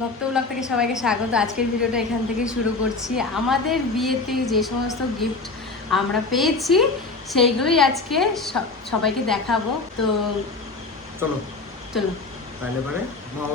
ভক্ত ব্লগ থেকে সবাইকে স্বাগত। আজকের ভিডিওটা এখান থেকে শুরু করছি। আমাদের বিয়েতে যে সমস্ত গিফট আমরা পেয়েছি সেইগুলোই আজকে সবাইকে দেখাবো। তো চলো চলো তাহলে পরে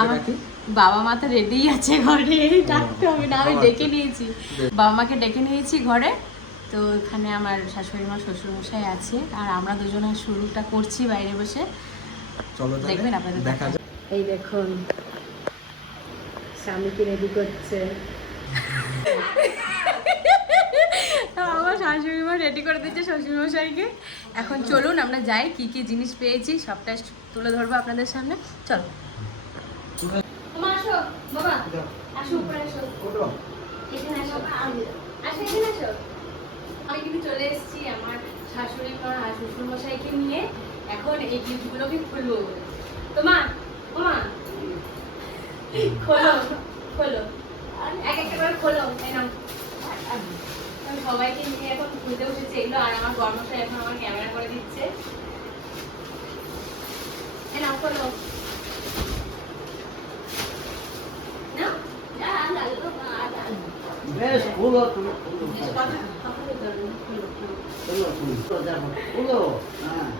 আমার বাবা মা তো রেডিই আছে ঘরে, ডাকতে হবে না, আমি ডেকে নিয়েছি। বাবা মাকে ডেকে নিয়েছি ঘরে। তো এখানে আমার শাশুড়ি মা শ্বশুরমশাই আছে আর আমরা দুজনে শুরুটা করছি বাইরে বসে। চলো দেখবেন আপনাদের দেখা যাক। এই দেখুন স্বামীকে রেডি করছে। আমার শাশুড়ি মা রেডি করে দিচ্ছে শ্বশুরমশাইকে। এখন চলুন আমরা যাই, কি কি জিনিস পেয়েছি সবটা তুলে ধরবো আপনাদের সামনে। চলো আসো বাবা, আসো উপরে আসো, এখানে আসো, এখানে আসো। আমি কিন্তু চলে এসেছি আমার শাশুড়ি মা আর শ্বশুরমশাইকে নিয়ে। এখন এই গিফটগুলোকে খুলবো। তো মা, ও মা, খোলো খোলো, এক একটা করে খোলো। আমি সবাইকে নিয়ে এখন খুলতে বসেছি এগুলো, আর আমার কর্মশাই এখন আমার ক্যামেরা করে দিচ্ছে। নাও খোলো, বেশ খুলো তুমি খুলো হ্যাঁ।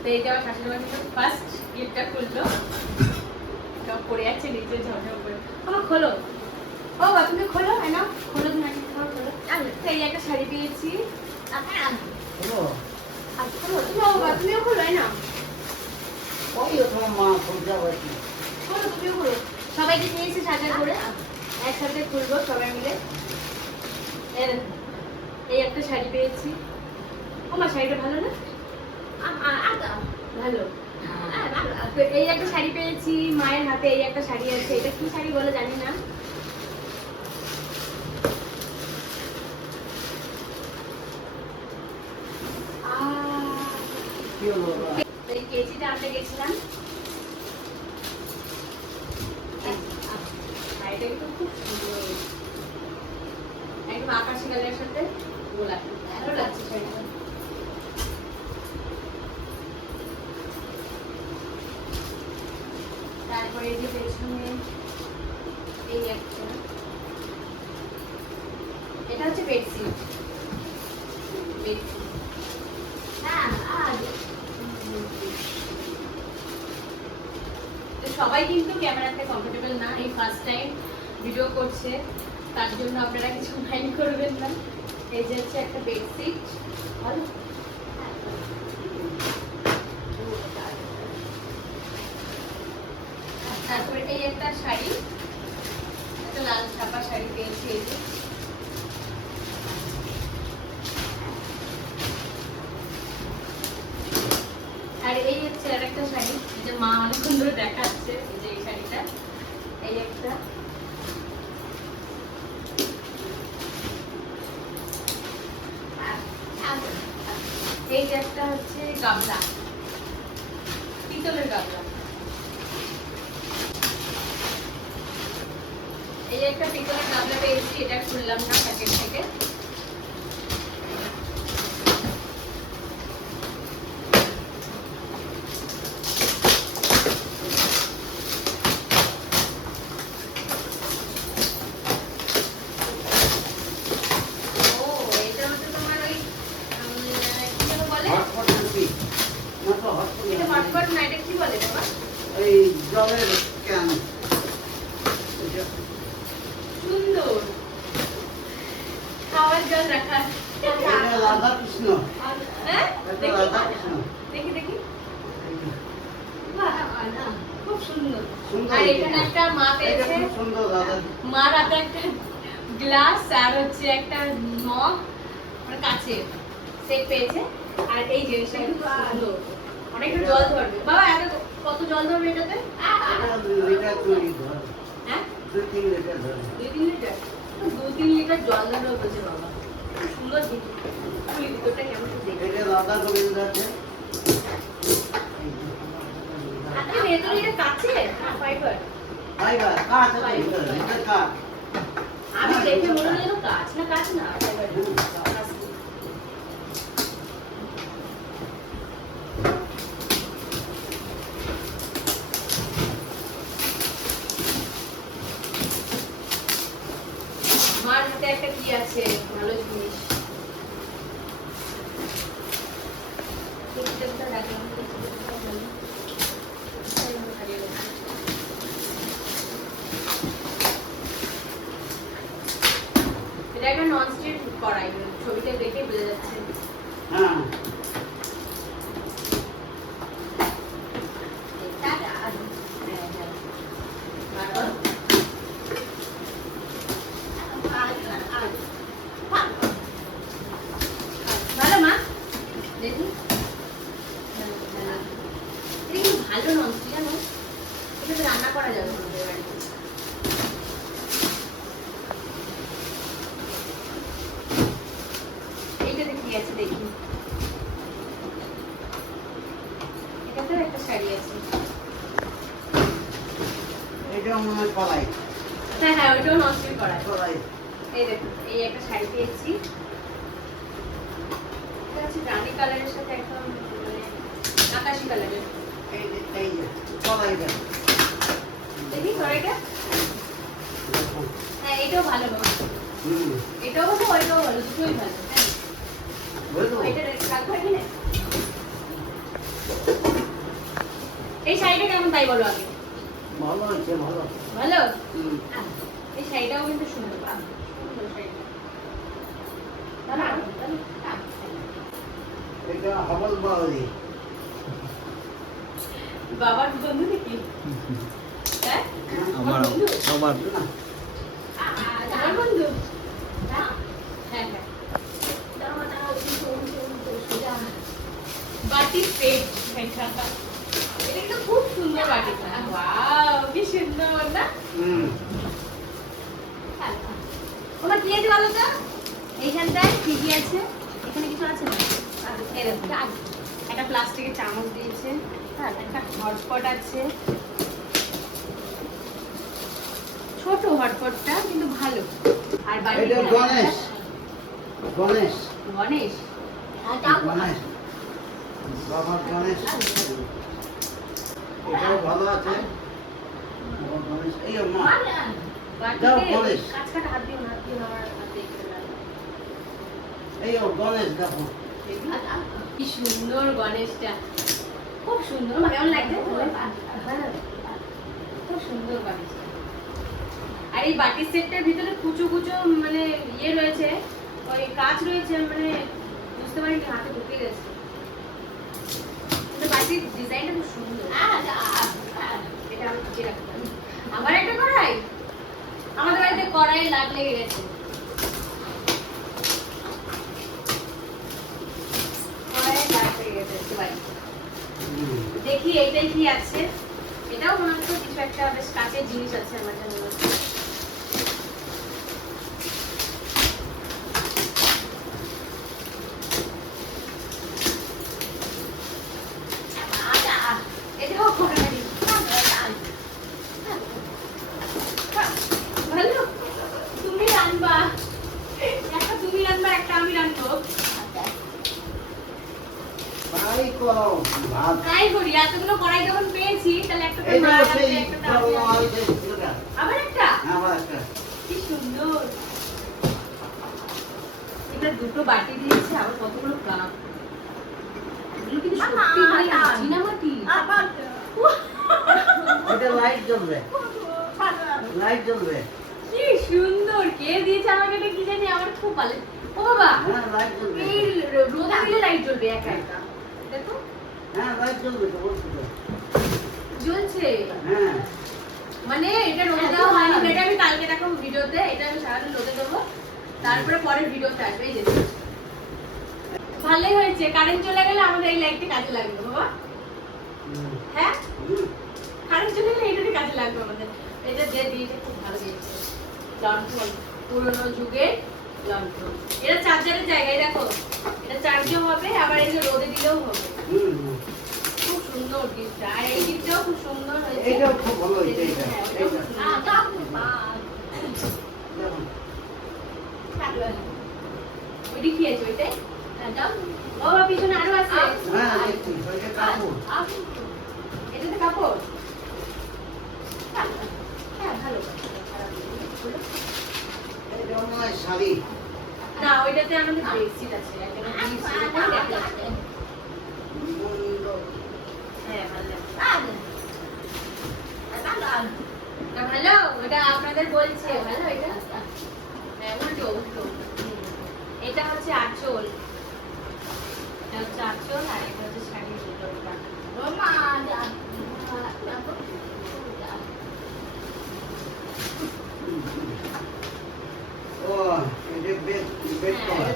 তো এইটা আমার শাশুড়ি মা কিন্তু ফার্স্ট গিফটটা খুললো। সব পড়ে যাচ্ছে নিচে ঝরঝর করে। আমার খোলো, ও বা তুমি খোলো, না খোলো, তুমি খোলো। তো এই একটা শাড়ি পেয়েছি। খুলো তুমিও খোলো, না ওই তোমার মা খুলতে হবে খোলো, তুমিও খোলো। সবাইকে নিয়েছি সাজা করে একসাথে খুলবো সবাই মিলে। এই একটা শাড়ি পেয়েছি। আমার শাড়িটা ভালো না? ভালো। এই একটা শাড়ি পেয়েছি, মায়ের হাতে এই একটা শাড়ি আছে। এটা কি শাড়ি বলে জানি না। এই কেচিটা আনতে গেছিলাম। শাড়িটা কিন্তু খুব সুন্দর, একদম আকাশি কালারের সাথে গোলাপি, ভালো লাগছে শাড়িটা। তারপরে এই যে পেছনে এই একটা, এটা হচ্ছে বেডশিট। সবাই কিন্তু ক্যামেরাতে কমফোর্টেবল না, এই ফার্স্ট টাইম ভিডিও করছে, তার জন্য আপনারা কিছু মাইন্ড করবেন না। এই যে হচ্ছে একটা বেডশিট, ভালো। তারপরে এই একটা শাড়ি, একটা লাল ছাপা শাড়ি পেয়েছি। এই যে আর এই হচ্ছে আর একটা শাড়ি, যে মা অনেকক্ষণ ধরে দেখাচ্ছে। এই যে এই শাড়িটা, এই একটা। এই যে একটা হচ্ছে গামলা, পিতলের গামলা। এই একটা পিতলের গামলা পেয়েছি, এটা খুললাম না প্যাকেট থেকে। এই জলের ক্যান সুন্দর খাওয়ার জল রাখা। রাধা কৃষ্ণ দেখি দেখি, খুব সুন্দর। আর এখানে একটা মা পেয়েছে, মার হাতে একটা গ্লাস আর হচ্ছে একটা মগ, মানে কাছে সেট পেয়েছে। আর এই জিনিসটা কিন্তু সুন্দর, অনেকটা জল ধরবে। বাবা এত কত জল ধরবে এটাতে? হ্যাঁ 2-3 লিটার ধরে। 2-3 লিটার, 2-3 লিটার জল ধরবে বলছে বাবা। সুন্দর জিনিস। খুলি ভিতরটা কেমন দেখে। এটা রাধা গোবিন্দ আছে। আপনি ভেতরে এটা কাছে না ফাইবার? ফাইবার কাঁচ আছে, এটা কাঁচ। আমি দেখে মনে হলো কাঁচ না, কাঁচ না ফাইবার। কুর্তিটা রাখলাম এটা একটা ননস্টিক কড়াই ছবিতে দেখে বোঝা যাচ্ছে হ্যাঁ ভালো মা দেখি এটা কিন্তু ভালো ননস্টিক জানো এটাতে রান্না করা যাবে আমাদের বাড়িতে এইটাতে কি আছে দেখি এটাতে একটা শাড়ি আছে এটা মনে হয় কলাই হ্যাঁ হ্যাঁ ওইটাও ননস্টিক করা কলাই এই দেখুন এই একটা শাড়ি পেয়েছি এটা হচ্ছে রানী কালারের সাথে একদম মানে আকাশি কালারের এই যে কলাইটা দেখি কড়াইটা হ্যাঁ এটাও ভালো বাবা হুম এটাও ভালো ওইটাও ভালো দুটোই ভালো হ্যাঁ বুঝলো এটা রেখে রাখবো এখানে এই শাড়িটা কেমন তাই বলো আগে ভালো হয়েছে ভালো ভালো হুম এই শাড়িটাও কিন্তু সুন্দর সুন্দর শাড়িটা ভালো এটা হবল বাউরি বাবার বন্ধু নাকি হ্যাঁ আমার আমার আমার বন্ধু হ্যাঁ হ্যাঁ বাটি সেট এটা কিন্তু খুব সুন্দর বাটিটা ওয়াও কি সুন্দর না হুম ওটা কি আছে বলো তো এইখানটায় কি কি আছে এখানে কিছু আছে না এরকম একটা প্লাস্টিকের চামচ দিয়েছে হ্যাঁ একটা হটপট আছে ছোট হটপটটা কিন্তু ভালো আর বাড়িতে এটা গণেশ গণেশ গণেশ গণেশ বাবার গণেশ এটাও ভালো আছে বাবার গণেশ এই মা দাও, বাটিতে গণেশ। কাঁচ কাটা হাত দিও না আমার হাতে এই গণেশ দেখো কি সুন্দর গণেশটা খুব সুন্দর কেমন লাগছে হ্যাঁ খুব সুন্দর গণেশ আর এই বাটির সেটটার ভিতরে কুচো কুচো মানে ইয়ে রয়েছে ওই কাঁচ রয়েছে মানে বুঝতে পারিনি হাতে ঢুকে গেছে কিন্তু বাটির ডিজাইনটা খুব সুন্দর এটা আমি ঢুকিয়ে রাখতে পারি আমার একটা কড়াই আমাদের বাড়িতে কড়াইয়ে লাগ লেগে গেছে কড়াইয়ে লাগ লেগে গেছে একটু বাড়িতে দেখি এইটাই কি আছে এটাও মনে হচ্ছে কিছু একটা বেশ কাছের জিনিস আছে আমার যা মনে হচ্ছে এটাও কড়াই ভালো তুমি রান্না একটা তুমি রান্না একটা আমি রান্না তাই করো ভাত ট্রাই করি এতগুলো কড়াই যখন পেয়েছি তাহলে একটা করে এটা মা সেই রাঁধবে, একটা তো আমি রাঁধবো। হয়েছে এটা আবার একটা আবার একটা কি সুন্দর এটা দুটো বাটি দিয়েছে আবার কতগুলো কাপ এগুলো কিন্তু সত্যি ভাই চীনা মাটি এটা লাইট জ্বলবে লাইট জ্বলবে কি সুন্দর কে দিয়েছে আমাকে এটা কি জানি আমার খুব ভালো ও বাবা হ্যাঁ লাইট জ্বলবে এই রোদে দিলে লাইট জ্বলবে একা একা দেখো হ্যাঁ লাইট জ্বলবে তো বলছি তো জ্বলছে হ্যাঁ মানে এটা রোদে দেওয়া হয়নি এটা আমি কালকে দেখো ভিডিওতে এটা আমি সারাদিন রোদে দেবো তারপরে পরের ভিডিওতে আসবে এই যে ভালোই হয়েছে কারেন্ট চলে গেলে আমাদের এই লাইটটি কাজে লাগবে বাবা হুম। হ্যাঁ হুম। কারেন্ট চলে গেলে এইটাতে কাজে লাগবে আমাদের এটা যে দিয়েছে খুব ভালো দিয়েছে লন্ঠন পুরোনো যুগের লন্ঠন এটা চার্জারের জায়গায় দেখো এটা চার্জও হবে আবার এই যে রোদে দিলেও হবে হুম, হুম। খুব সুন্দর গিফটটা আর এই গিফটটাও খুব সুন্দর হয়েছে এইটাও খুব ভালো হয়েছে এইটা হ্যাঁ, এইটা ওটাও খুব সুন্দর। দেখুন। ওইটি কি আছে ওইটাই ও বাবা পিছনে আরো আছে হ্যাঁ দেখছি ওইটা কাপড় এটাতে কাপড় হ্যাঁ ভালো এটা মনে হয় শাড়ি না ওইটাতে আমাদের বেডশিট আছে এখানে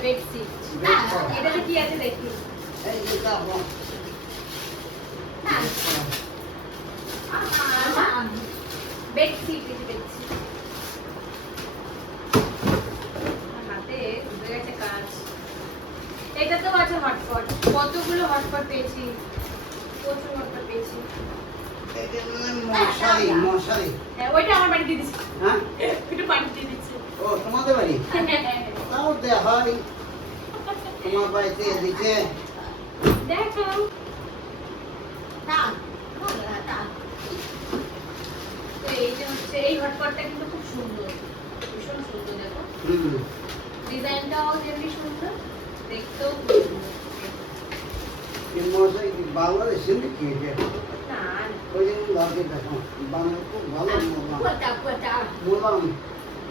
বেডশিট। Bed cover। এটাতে কি আছে দেখি। এই যে দেখো। বেডশিট, এই যে বেডশিট। হাতে ঢুকে গেছে কাজ। এটাতেও আছে হটপট। কতগুলো হটপট পেয়েছি, প্রচুর হটপট পেয়েছি। এটা মানে মশারি, মশারি। হ্যাঁ, ওইটা আমার বাড়ি দিয়ে দিচ্ছি। হ্যাঁ? একটু পানি দিয়ে দিচ্ছি। ও তোমাদের বাড়ি? তাও দেয়া হয়। তোমার বাড়িতে দিতে। দেখো তো এই যে হচ্ছে এই হটপটটা কিন্তু খুব সুন্দর, ভীষণ সুন্দর। দেখো হুম। ডিজাইনটাও যেমনি সুন্দর, দেখতেও খুব সুন্দর। এই মশারি কি বাংলাদেশে নাকি এটা? না, ওই দিন লাগে দেখো। বাংলা খুব ভালো মোলাম। মোলাম।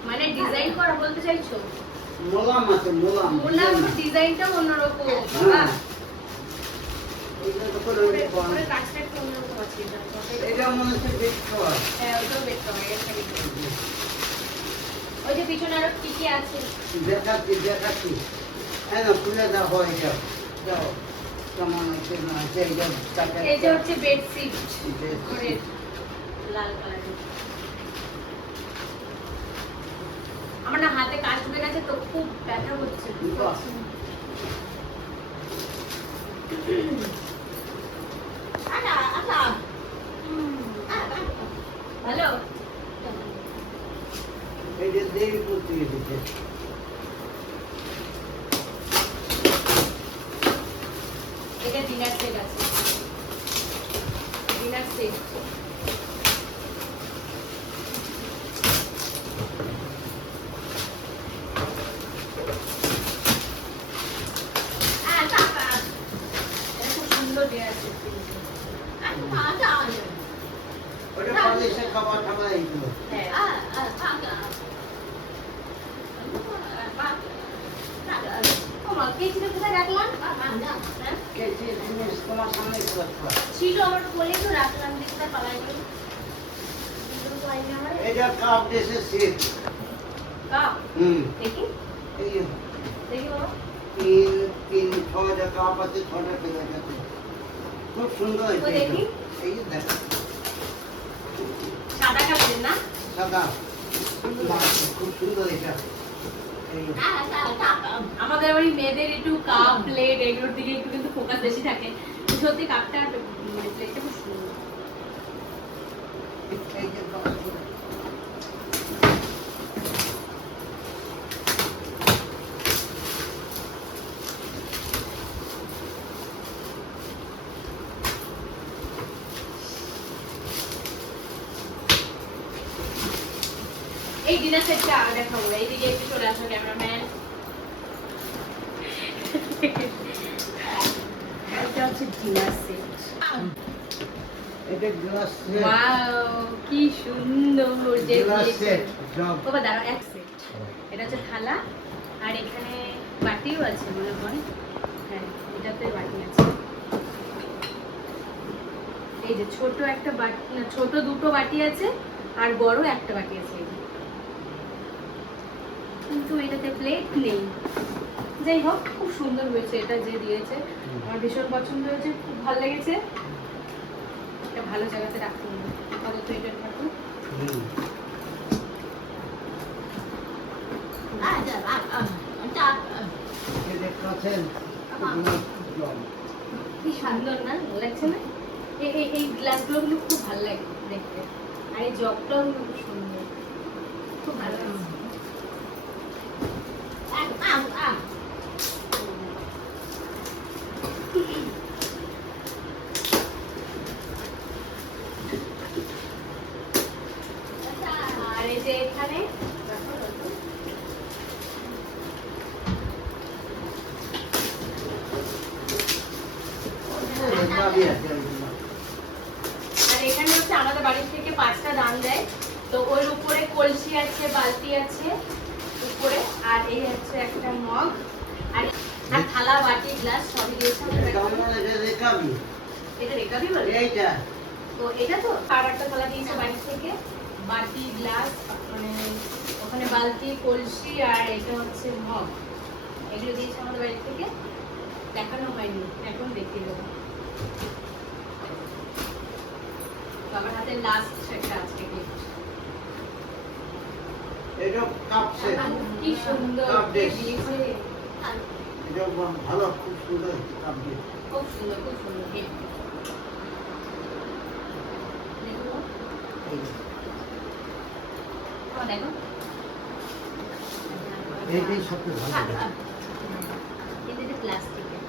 মানে ডিজাইন করা বলতে চাইছো? মোলাম আছে, মোলাম। মোলাম ডিজাইনটাও অন্যরকম বাবা। হ্যাঁ। এইটা তো করে পুরো বানানো। পুরো কাজটা একটু অন্যরকম আছে এটা। এটা মনে হচ্ছে বেড কভার। হ্যাঁ, ওইটাও দেখতে হবে। ওই যে পিছনে আরো কি কি আছে। দেখাচ্ছি, দেখাচ্ছি। এই না, খুলে দেখো এটা। যাও। কেমন আছে না আছে, এই যে চাকা- এই যে হচ্ছে বেডশিট, বেডশিট। করে লাল কালারের। আমার না হাতে কাজ ঢুকে গেছে তো খুব ব্যথা হচ্ছে। বাহ। ভালো। এই যে দেরি করতে দিচ্ছে। এটা ডিনার সেট আছে, ডিনার সেট। এটা খুব সুন্দর ডিনার সেট। ওটা বাংলাদেশে খাবার খাবার এইগুলো। হ্যাঁ, ওমা, কেচিটা কোথায় রাখলাম? হ্যাঁ? কেচি জিনিস তোমার সামনে রাখবা। ছিল আমার কোলে, তো রাখলাম, দেখতে পালাই গেল। এটা কাপ দেশে সেট। কাপ হুম। দেখি, এই যে দেখি বাবা। তিন ছয়টা কাপ আছে, ছয়টা প্লেট আছে। খুব সুন্দর ও এটা। দেখি। এই যে দেখো। সাদা কালারের না? সাদা। বাহ, খুব সুন্দর এটা। এই যে। আমাদের বাড়ি মেয়েদের একটু কাপ প্লেট এগুলোর দিকে একটু কিন্তু ফোকাস বেশি থাকে। সত্যি কাপটা মানে প্লেটটা খুব সুন্দর। এই যে বাস। এই ডিনার সেটটা দেখাবো, এইদিকে একটু চলে আসো ক্যামেরাম্যান। এটা হচ্ছে ডিনার সেট। এটা গ্লাস সেট। ওয়াও, কি সুন্দর যে গ্লাস সেট। জগ। বাবা দাঁড়াও, এক সেট। এটা হচ্ছে থালা, আর এখানে বাটিও আছে মনে হয়। হ্যাঁ, এটাতে বাটি আছে। এই যে ছোট একটা বাটি, না ছোট দুটো বাটি আছে, আর বড় একটা বাটি আছে। এই যে। কিন্তু এটাতে প্লেট নেই। যাই হোক, খুব সুন্দর হয়েছে এটা যে দিয়েছে। আমার ভীষণ পছন্দ হয়েছে, খুব ভালো লেগেছে। এটা ভালো জায়গাতে রাখতে হবে। আপাতত এটা থাকুন। হুম। এই দেখতেছেন? এগুলো জগ। কি সুন্দর না, ভালো লাগছে না? এই গ্লাসগুলো কিন্তু খুব ভালো লাগে দেখতে। আর এই জগটাও কিন্তু খুব সুন্দর, খুব ভালো লাগছে। আর এই যে এখানে চাবি আছে এইগুলো। আর এখানে হচ্ছে আমাদের বাড়ি থেকে 5টা দান দেয়, তো ওর উপরে কলসি আছে, বালতি আছে উপরে, আর এই হচ্ছে একটা মগ, আর থালা বাটি গ্লাস সবই দিয়েছে আমাদের এটা বাড়িতে। আমার এটা রেখাবি। এটা রেখাবি বলে? এইটা। তো এটা তো আর একটা থালা দিয়েছে বাড়ি থেকে, বাটি গ্লাস, মানে ওখানে বালতি কলসি, আর এটা হচ্ছে মগ। এগুলো দিয়েছে আমাদের বাড়ি থেকে, দেখানো হয়নি, এখন দেখিয়ে দেবো। তো আমার হাতে লাস্ট একটা আজকে গিফট। এটা কাপ সেট, কি সুন্দর কাপ ডিশ। দিয়েছে, এটা ভালো, খুব সুন্দর কাপ ডিশ। খুব সুন্দর, খুব সুন্দর গিফট। দেখো, এই যে, ও দেখো, এইটাই সবচেয়ে ভালো লাগে। এটা প্লাস্টিকের।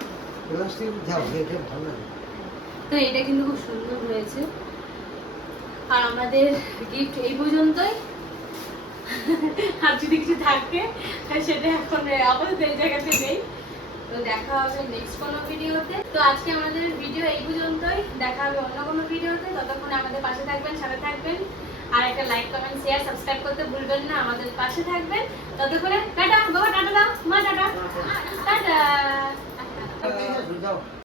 প্লাস্টিক যাও, এটা ভালো লাগে। তো এটা কিন্তু খুব সুন্দর হয়েছে। আর আমাদের গিফট এই পর্যন্তই। আর যদি কিছু থাকে সেটা এখন আপাতত এই জায়গাতে নেই। তো দেখা হবে নেক্সট কোনো ভিডিওতে। তো আজকে আমাদের ভিডিও এই পর্যন্তই, দেখা হবে অন্য কোনো ভিডিওতে। ততক্ষণে আমাদের পাশে থাকবেন, সাথে থাকবেন, আর একটা লাইক, কমেন্ট, শেয়ার, সাবস্ক্রাইব করতে ভুলবেন না। আমাদের পাশে থাকবেন। ততক্ষণে টাটা। বাবা টাটা দাও, মা টাটা, টাটা। যাও।